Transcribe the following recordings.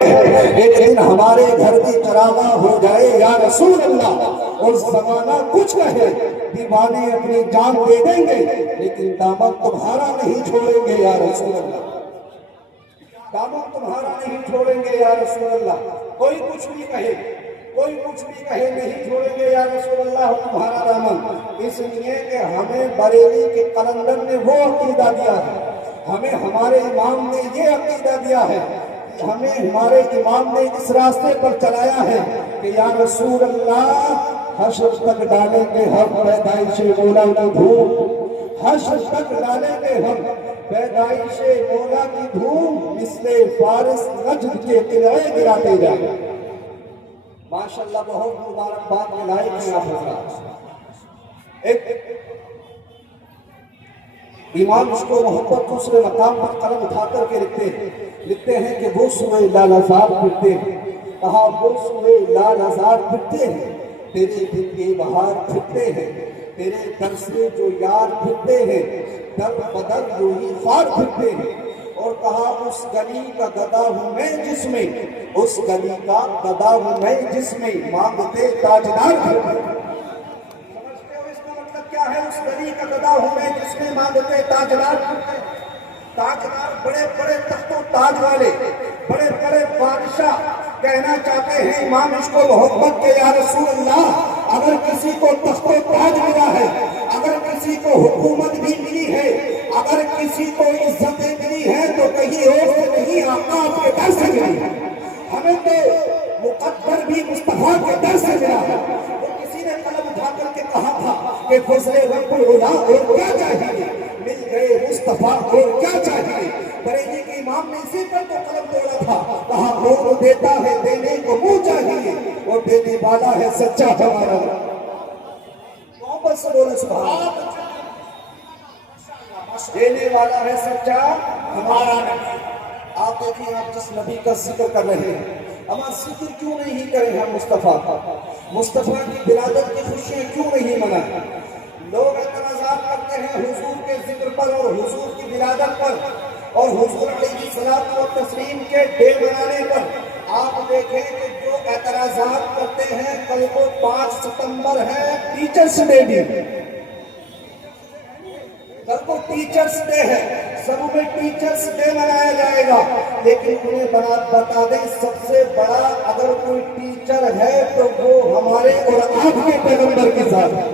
ایک دن ہمارے گھر کی چراغاں ہو جائے یا رسول اللہ، اور زمانہ کچھ کہے دیوانے اپنی جان دے دیں گے لیکن دامن تمہارا نہیں چھوڑیں گے یا رسول اللہ، دامن تمہارا نہیں چھوڑیں گے یا رسول اللہ۔ کوئی کچھ بھی کہے، کوئی کچھ بھی کہے، نہیں چھوڑیں گے یا رسول اللہ تمہارا دامن، اس لیے کہ ہمیں بریلی کے قلندر نے وہ عقیدہ دیا ہے، ہمیں ہمارے امام نے یہ عقیدہ دیا ہے، ہمیں ہمارے امام نے اس راستے پر چلایا ہے کہ یا رسول اللہ حشر تک ڈالیں گے ہم پیدائش مولا کی دھوم، حشر تک ڈالیں گے ہم پیدائش مولا کی دھوم، مثل فارس نجد کے قلعے گراتے جائیں۔ ماشاءاللہ بہت مبارکباد کے لائق ہیں آپ حضرات۔ ایک امام اس کو محبت دوسرے مقام پر قلم اٹھا کر کے لکھتے ہیں کہ وہ سوئے لالزار پھرتے ہیں، کہا وہ سوئے لالزار پھرتے ہیں، تیرے دل کے بہار پھرتے ہیں، تیرے در سے جو یار پھرتے ہیں، در بدر جو ہی خار پھرتے ہیں، اور کہا اس گلی کا گدا ہوں میں جس میں، اس گلی کا گدا ہوں میں جس میں مانگتے تاجدار پھرتے ہیں۔ کیا ہے اس گلی کا گدا ہوں میں جس میں مانگتے تاجدار پھرتے ہیں؟ تاجدار بڑے بڑے تخت و تاج والے، بڑے بڑے بادشاہ کہنا چاہتے ہیں امام اس کو محبت کے یا رسول اللہ اگر کسی کو تخت و تاج ملا ہے، اگر کسی کو حکومت بھی ملی ہے، اگر کسی کو عزتیں ملی ہیں تو کہیں اور سے نہیں، آقا آپ کے در سے ملی ہے۔ ہمیں تو مقدر بھی مصطفیٰ کے در سے ملا ہے۔ کسی نے قلم اٹھا کر کے کہا تھا کہ فضل رب العلا اور کیا چاہیے، مل گئے مصطفیٰ اور کیا چاہیے۔ بریلی کے امام نے اسی پر تو قلم توڑا تھا، کہا وہ دیتا ہے دینے کو منہ چاہیے، اور دینے والا ہے سچا ہمارا۔ محبت سے بولے سبحان اللہ۔ دینے والا ہے سچا ہمارا نبی۔ آپ دیکھیں آپ جس نبی کا ذکر کر رہے ہیں، ہمارا ذکر کیوں نہیں کریں ہم مصطفیٰ کا، مصطفیٰ کی ولادت کی خوشیاں کیوں نہیں منائیں؟ لوگ اعتراضات کرتے ہیں حضور کے ذکر پر اور حضور کی ولادت پر اور حضور علیہ الصلوۃ والتسلیم کے ڈے منانے پر۔ آپ دیکھیں کہ جو اعتراضات کرتے ہیں، کل کو 5 ستمبر ہے ٹیچرس ڈے بھی، کل کو ٹیچرس ڈے ہے، سب میں ٹیچرس ڈے منایا جائے گا، لیکن انہیں بتا دیں سب سے بڑا اگر کوئی ٹیچر ہے تو وہ ہمارے اور آپ کے پیغمبر کے ساتھ ہے۔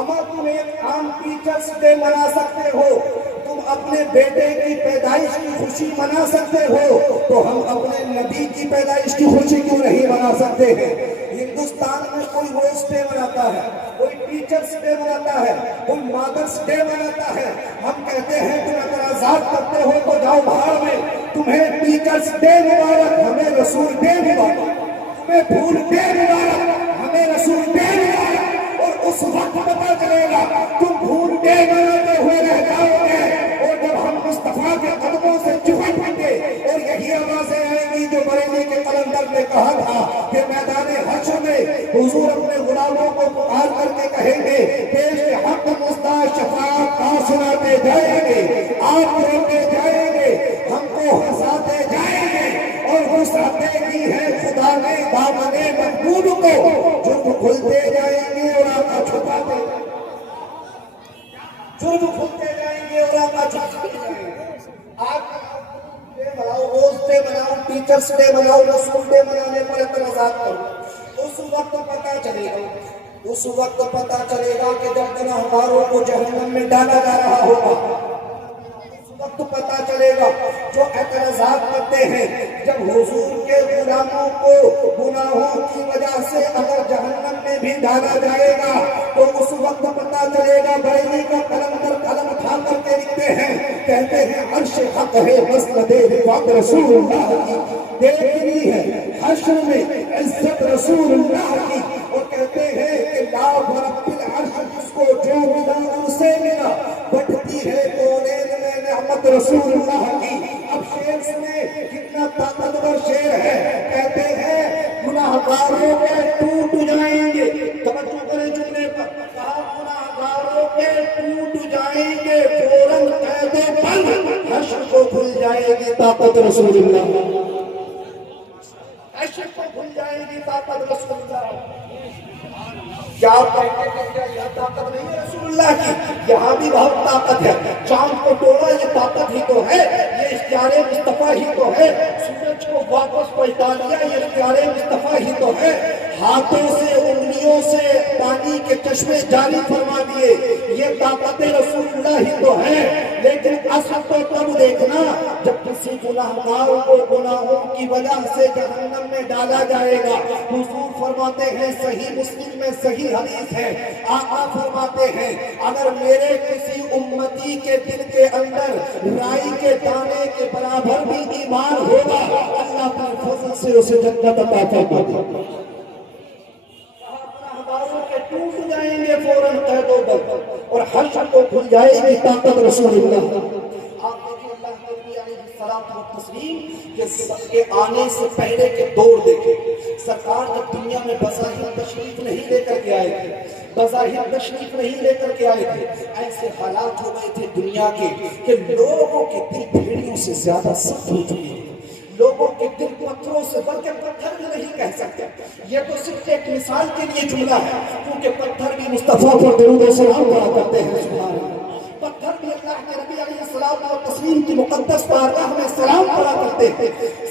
اما تم ایک عام ٹیچرس ڈے منا سکتے ہو، تم اپنے بیٹے کی پیدائش کی خوشی منا سکتے ہو، تو ہم اپنے نبی کی پیدائش کی خوشی کیوں نہیں منا سکتے ہیں؟ ہندوستان میں کوئی روز ڈے مناتا ہے، کوئی ٹیچرس ڈے مناتا ہے، کوئی مادرس ڈے مناتا ہے، ہم کہتے ہیں تم اعتراضات کرتے ہو تو جاؤ باہر میں، تمہیں ٹیچرس ڈے مبارک، ہمیں رسول ڈے مبارک، تمہیں پھول ڈے مبارک، ہمیں رسول ڈے مبارک۔ اور اس وقت پتا چلے گا تم پھول ڈے مناتے ہوئے رہ جاؤ گے، اور جب ہم مصطفیٰ کے قدموں سے چپٹ گے اور یہی آوازیں آئیں گی جو بریلی کے قلندر نے کہا تھا کہ میدان حشر میں حضور اپنے غلاموں کو پکار کر کے کہیں گے پیش حق مصطفیٰ شفاعت کا سناتے جائیں گے، آپ روتے جائیں گے، ہم کو ہنساتے جائیں گے، اور ہنساتے کی ہے خدا نے دامن محبوب کو، جرم کھلتے جائیں گے اور آقا چھپاتے، جرم کھلتے جائیں گے اور آقا چھپاتے جائیں گے۔ آج مناؤ، روز ڈے مناؤ، ٹیچرس ڈے مناؤ، رسول ڈے منانے پر اعتراضات کرو، اس وقت پتا چلے گا، اس وقت پتا چلے گا کہ جب گناہگاروں کو جہنم میں ڈالا جا رہا ہوگا، اس وقت پتا چلے گا جو اعتراضات کرتے ہیں جب حضور کے غلاموں کو گناہوں کی وجہ سے اگر جہنم میں بھی ڈالا جائے گا تو اس وقت پتا چلے گا۔ بریلی کا قلندر قلم اٹھا کر کے لکھتے ہیں، کہتے ہیں عرش حق ہے مسند رفعت رسول اللہ کی، دیکھنی ہے حشر میں عزت رسول اللہ کی، اور کہتے ہیں کہ لا رب العرش جس کو جو ملا اسے ملا، بٹتی ہے کونین میں نعمت رسول اللہ کی۔ اب شیر سنے کتنا طاقتور شیر ہے، کہتے ہیں گناہگاروں کے ٹوٹ جائیں گے، توجہ کریں جملے پر، کہا گناہگاروں کے ٹوٹ جائیں گے فوراً قید بند، حشر کو کھل جائے گی طاقت رسول اللہ۔ طاقت رسول اللہ؟ کیا آپ کہتے ہیں کہ یہ طاقت نہیں ہے رسول اللہ کی؟ یہاں بھی بہت طاقت ہے. چاند کو توڑا یہ طاقت ہی تو ہے, یہ اختیار مصطفیٰ ہی تو ہے. سورج کو واپس پلٹا دیا یہ اختیار مصطفیٰ ہی تو ہے. ہاتھوں سے انگلیوں سے پانی کے چشمے جاری فرما دیے یہ طاقت رسول اللہ ہی تو ہے. لیکن اصل تو تب دیکھنا جب کسی گناہگار کو گناہوں کی وجہ سے جہنم میں ڈالا جائے گا. حضور فرماتے ہیں, صحیح مسلم میں صحیح حدیث ہے, آقا فرماتے ہیں اگر میرے کسی امتی کے دل کے اندر رائی کے دانے کے برابر بھی ایمان ہوگا اللہ اپنے فضل سے اسے جنت عطا فرما دے گا. گناہگاروں کے ٹوٹ جائیں گے فوراً قید و بند اور حشر کو کھل جائے گی طاقت رسول اللہ. آپ دیکھیں اللہ کے نبی علیہ الصلوۃ والتسلیم کے آنے سے پہلے کے دور دیکھیں. سرکار جب دنیا میں بظاہر تشریف نہیں لے کر کے آئے تھے, بظاہر تشریف نہیں لے کر کے آئے تھے, ایسے حالات ہو گئے تھے دنیا کے کہ لوگوں کے دل بھیڑیوں سے زیادہ سخت ہو چکے تھے. لوگوں کے دل پتھروں سے بلکہ پتھر بھی نہیں کہہ سکتے. یہ تو صرف ایک مثال کے لیے جملہ ہے کیونکہ پتھر بھی مصطفیٰ پر درود و سلام پڑھا کرتے ہیں. سبحان اللہ. پتھر بھی اللہ کے نبی علیہ السلام اور تسلیم کی مقدس بارگاہ میں سلام پڑھا کرتے ہیں.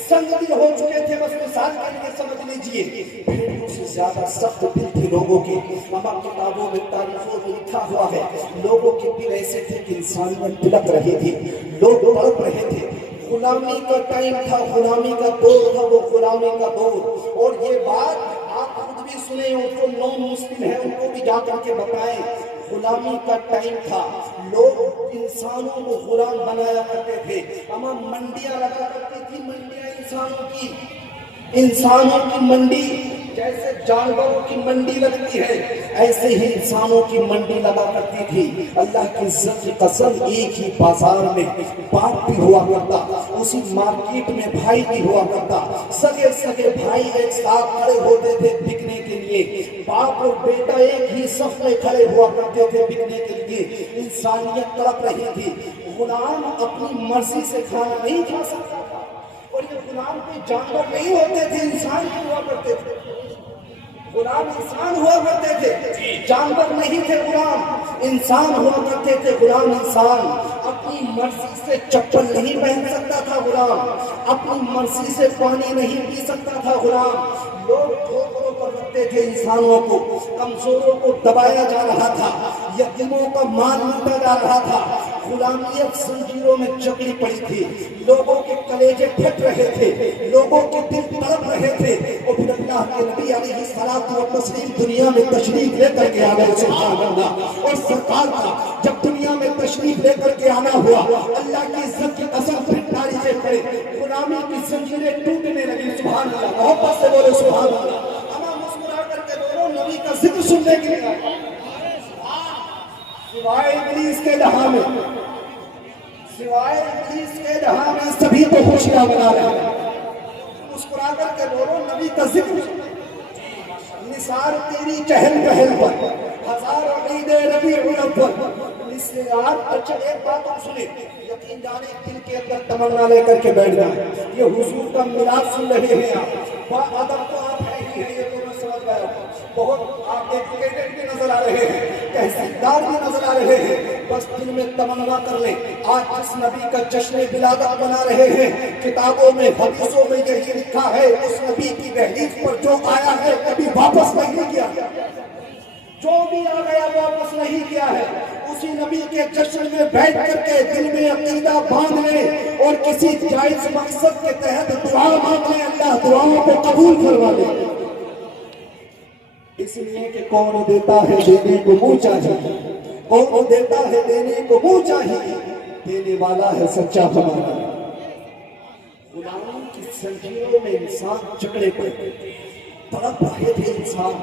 سنگ بھی ہو چکے تھے, بس مثال کے لیے سمجھ لیجئے. بھیڑیوں سے زیادہ سخت دل تھے لوگوں کے. ہمارے کتابوں میں تاریخوں میں لکھا ہوا ہے لوگوں کے دل ایسے تھے کہ انسانیت تڑپ رہی تھی, لوگ تڑپ رہے تھے. غلامی کا ٹائم تھا, غلامی کا دور تھا, وہ غلامی کا دور. اور یہ بات آپ خود بھی سنیں, ان کو نون مسلم ہیں ان کو بھی جا کر کے بتائیں. غلامی کا ٹائم تھا, لوگ انسانوں کو غلام بنایا کرتے تھے. ہمیں منڈیاں لگا کرتی تھی, منڈیاں انسانوں کی منڈی. جیسے جانوروں کی منڈی لگتی ہے ایسے ہی انسانوں کی منڈی لگا کرتی تھی. اللہ کی عزت کی قسم, ایک ہی بازار میں باپ بھی ہوا کرتا, اسی مارکیٹ میں بھائی بھی ہوا کرتا. سگے سگے بھائی ایک ساتھ کھڑے ہوتے تھے بکنے کے لیے. باپ اور بیٹا ایک ہی صف میں کھڑے ہوا کرتے تھے بکنے کے لیے. انسانیت تڑپ رہی تھی. غلام اپنی مرضی سے کھانا نہیں کھا سکتا تھا. اور یہ غلام کوئی جانور نہیں ہوتے تھے, انسان ہی ہوا کرتے تھے. غلام انسان ہوا کرتے تھے, جانور نہیں تھے غلام, انسان ہوا کرتے تھے. غلام انسان اپنی مرضی سے چپل نہیں پہن سکتا تھا غلام, اپنی مرضی سے پانی نہیں پی سکتا تھا غلام. لوگ ٹھوکروں پر رکھتے تھے انسانوں کو, کمزوروں کو دبایا جا رہا تھا, یتیموں کا مال لوٹا جا رہا تھا. غلامیت زنجیروں میں جکڑی پڑی تھی, لوگوں کے کلیجے پھٹ رہے تھے, لوگوں کے دل تڑپ رہے تھے. اور پھر اللہ کے نبی علیہ الصلوۃ والتسلیم دنیا میں تشریف لے کر کے آ گئے. سبحان اللہ. اور سرکار کا جب دنیا میں تشریف لے کر کے آنا ہوا, اللہ کی عزت کی قسم پھر تاریخیں پڑے, غلامی کی زنجیریں ٹوٹنے لگی. سبحان اللہ. محبت سے بولے سبحان اللہ. ہم مسکرا کر کے بولو نبی کا ذکر سننے کے لیے سوائے ابلیس کے جہاں میں, سوائے ابلیس کے جہاں میں سبھی کو خوشیاں منا رہے ہیں. مسکرا کر کے بولو نبی کا ذکر. نثار تیری چہل پہل پر ہزار عید ربیع الاول. اچھا ایک بات آپ سنیں, یقین جانے دل کے اندر تمنا لے کر کے بیٹھ جائیں. یہ حضور کا میلاد سن رہے ہیں آپ, با ادب تو آپ ہیں ہی ہیں, یہ تو میں سمجھ گیا ہوں. بہت آپ ایجوکیٹڈ بھی نظر آ رہے ہیں, تحصیلدار بھی نظر آ رہے ہیں. بس دل میں تمنا کر لیں, آج جس نبی کا جشن ولادت بنا رہے ہیں, کتابوں میں حدیثوں میں یہی لکھا ہے اس نبی کی دہلیز پر جو آیا ہے کبھی واپس نہیں کیا, جو بھی آ گیا واپس نہیں کیا ہے. اسی نبی کے جشن میں بیٹھ کر کے دل میں عقیدہ باندھ لیں اور کسی جائز مقصد کے تحت دعا مانگ لیں, اللہ دعاؤں کو قبول کروا لے. اس لیے کہ کون دیتا ہے دینے کو منہ چاہیے, کون دیتا ہے دینے کو منہ چاہیے, دینے والا ہے سچا ہمارا. غلامی کی زنجیروں میں انسان جکڑے پڑے, تڑپ رہے تھے انسان,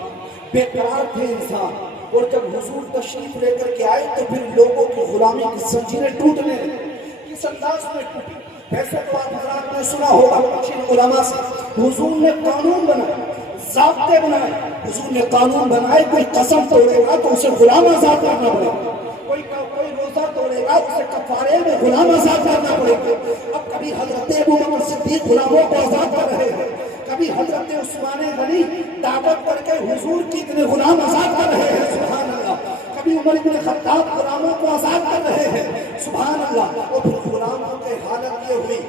بے قرار تھے انسان. اور جب حضور تشریف لے کر کے آئے تو پھر لوگوں کی غلامی کی زنجیریں ٹوٹنے لگیں. کس انداز میں ٹوٹی؟ ویسے تو آپ حضرات نے سنا ہوگا کچھ علماء سے, حضور نے قانون بنائے, ضابطے بنائے. حضور نے قانون بنائے, کوئی قسم توڑے گا تو اسے غلام آزاد کرنا پڑے گا, کوئی روزہ توڑے گا اسے کفارے میں غلام آزاد کرنا پڑے گا. اب کبھی حضرت ابو بکر صدیق غلاموں کو آزاد کر رہے ہیں, کبھی حضرت عثمان غنی دعوت کر کے حضور کی اتنے غلام آزاد کر رہے ہیں سبحان اللہ، کبھی عمر بن خطاب غلاموں کو آزاد کر رہے ہیں سبحان اللہ، اور پھر غلاموں کے حالت یہ ہوئی،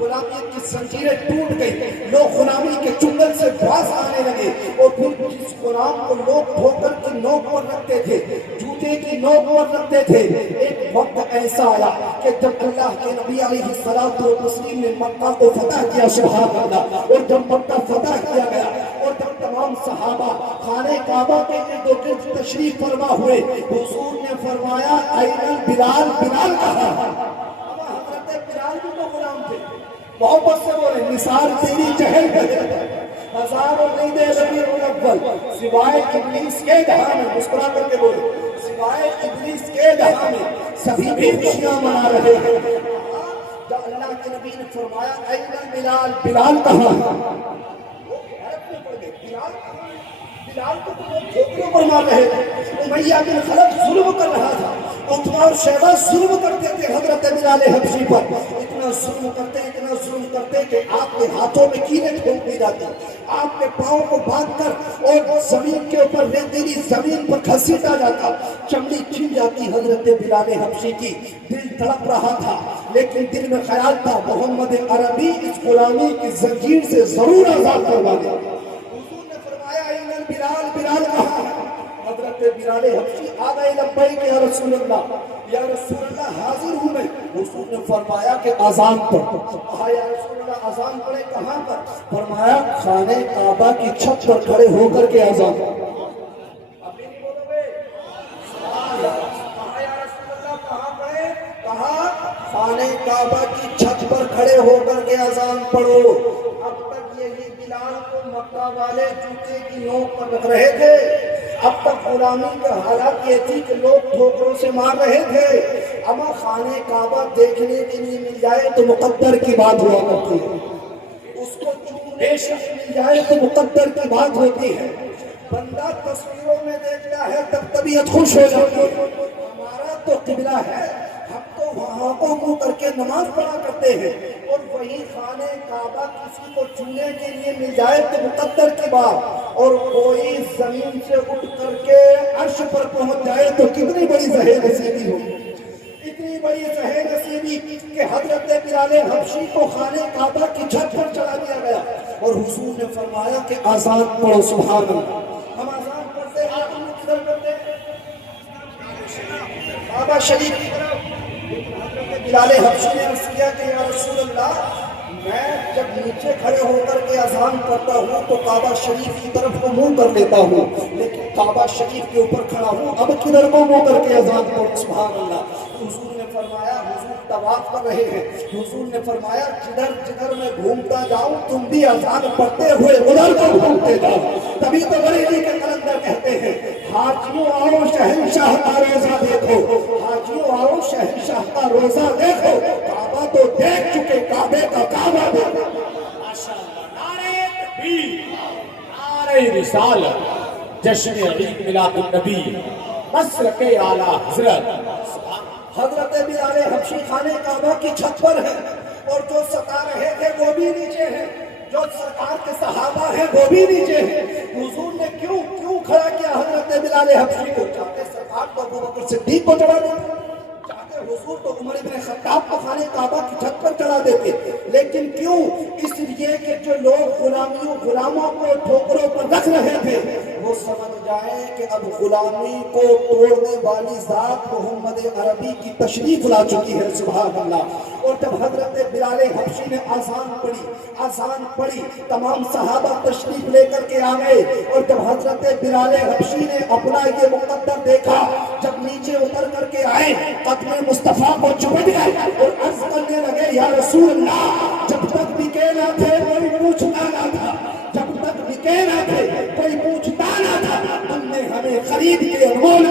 غلامیت کی زنجیریں ٹوٹ گئی، لوگ غلامی کے چنگل سے باز آنے لگے، اور پھر جس غلام کو لوگ ٹھوکر کی نوک پر رکھتے تھے، جوتے کی نوک پر رکھتے تھے، ایک وقت ایسا آیا کہ جب اللہ کے نبی علیہ الصلوۃ والتسلیم نے مکہ کو فتح کیا سبحان اللہ، اور جب مکہ فتح کیا گیا اور جب تمام صحابہ خانہ کعبہ کے ارد گرد تشریف فرما ہوئے، حضور نے فرمایا این بلال، بلال کہا، حضرت بلال بھی تو غلام تھے، محبت سے بولے نثار تیری چہل قدر ہزاروں نہیں دے ربیع الاول، سوائے ابلیس کے جہاں میں، مسکرا کر کے بولے سوائے ابلیس کے جہاں میں سبھی بھی خوشیاں منا رہے ہیں۔ جب اللہ کے نبی نے فرمایا این بلال، بلال کہاں، بلال کو تو لوگ ٹھوکروں پر مار رہے تھے، امیہ بن خلف ظلم کر رہا تھا، عتبہ اور شیبہ ظلم کرتے تھے حضرت بلال حبشی پر، اتنا ظلم کرتے کہ آپ کے ہاتھوں میں کیلیں ٹھونک دی جاتی، آپ کے پاؤں کو باندھ کر اور زمین کے اوپر ریتیلی زمین پر گھسیٹا جاتا، چمڑی چھن جاتی حضرت بلال حبشی کی، دل تڑپ رہا تھا، لیکن دل میں خیال تھا محمد عربی اس غلامی کی زنجیر سے ضرور آزاد کروا دے۔ بلال، بلال کہاں ہے؟ حضرت بلال حبشی آ گئے، لبیک یا رسول اللہ، یا رسول اللہ حاضر ہوں میں۔ حضور نے فرمایا کہ اذان پڑھ، کہا یا رسول اللہ اذان پڑھے کہاں پر؟ فرمایا خانہ کعبہ کی چھت پر کھڑے ہو کر کے اذان پڑھ۔ ابھی نہیں بولو گے؟ کہا یا رسول اللہ کہاں پڑھے؟ کہا خانہ کعبہ کی چھت پر کھڑے ہو کر کے اذان پڑھو۔ اب تک یہی بلال کو مکہ والے جوتے کی نوک پر رکھ رہے تھے، اب تک غلامی کا حالت یہ تھی کہ لوگ ٹھوکروں سے مار رہے تھے، اما خانہ کعبہ دیکھنے کے لیے مل جائے تو مقدر کی بات ہوا کرتی ہے، اس کو چھونے سے مل جائے تو مقدر کی بات ہوتی ہے، بندہ تصویروں میں دیکھتا ہے تب طبیعت خوش ہو جاتی ہے، ہمارا تو قبلہ ہے، ہم تو وہاں کو منہ کر کے نماز پڑھا کرتے ہیں، اور وہی خانہ کعبہ کسی کو چھونے کے لیے مل جائے تو مقدر کی بات، اور کوئی زمین سے اٹھ کر کے عرش پر پہنچ جائے تو کتنی بڑی زہر نصیبی ہو، اتنی بڑی زہر نصیبی کہ حضرت بلال حبشی کو خانہ کعبہ کی چھت پر چڑھا دیا گیا، اور حضور نے فرمایا کہ اذان پڑھو سبحان اللہ۔ ہم اذان پڑھتے ہاتھ میں کدھر کرتے کعبہ شریف کی طرف، حضرت بلال حبشی نے عرض کیا کہ یا رسول اللہ میں جب نیچے کھڑے ہو کر کے اذان کرتا ہوں تو کعبہ شریف کی طرف کو منہ کر لیتا ہوں، لیکن کعبہ شریف کے اوپر کھڑا ہوں اب کدھر کو منہ کر کے اذان پڑھوں سبحان اللہ۔ حضور نے فرمایا حضور طواف کر رہے ہیں، حضور نے فرمایا جدھر جدھر میں گھومتا جاؤں تم بھی اذان پڑھتے ہوئے ادھر کو گھومتے جاؤ، تبھی تو بریلی کے کلندر کہتے ہیں حاجیوں آؤ شہنشاہ کا روزہ دیکھو، حاجیوں آؤ شہنشاہ کا روزہ دیکھو، کعبہ تو دیکھ چکے کعبے کا کعبہ دیکھو۔ ماشاءاللہ، نعرہ تکبیر، نعرہ رسالت، جشن عید میلاد النبی، مسلک اعلیٰ حضرت۔ حضرت بلال حبشی خانہ کعبہ کی چھت پر ہے، اور جو ستا رہے تھے وہ بھی نیچے ہیں، جو سرکار کے صحابہ ہیں وہ بھی نیچے ہیں۔ حضور نے کیوں کھڑا کیا حضرت بلال حبشی کو؟ چاہتے سرکار کو ابو بکر صدیق کو چڑھا دیتے، چاہتے حضور تو عمر بن خطاب کو خانہ کعبہ کی چھت پر چڑھا دیتے، لیکن کیوں؟ اس لیے کہ جو لوگ غلاموں کو ٹھوکروں پر رکھ رہے تھے وہ سمجھ جائیں کہ اب غلامی کو توڑنے والی ذات محمد عربی کی تشریف لا چکی ہے سبحان اللہ۔ اور جب حضرت بلال حبشی نے آزان پڑھی تمام صحابہ تشریف لے کر کے آ گئے، اور جب حضرت بلال حبشی نے اپنا یہ مقدر دیکھا، جب نیچے اتر کر کے آئے قدم مصطفیٰ کو چمٹ گئے اور عرض کرنے لگے یا رسول اللہ جب تک بکے نہ تھے کوئی پوچھتا نہ تھا، جب تک بکے نہ تھے کوئی پوچھتا نہ تھا، تم نے ہمیں خرید کے انمول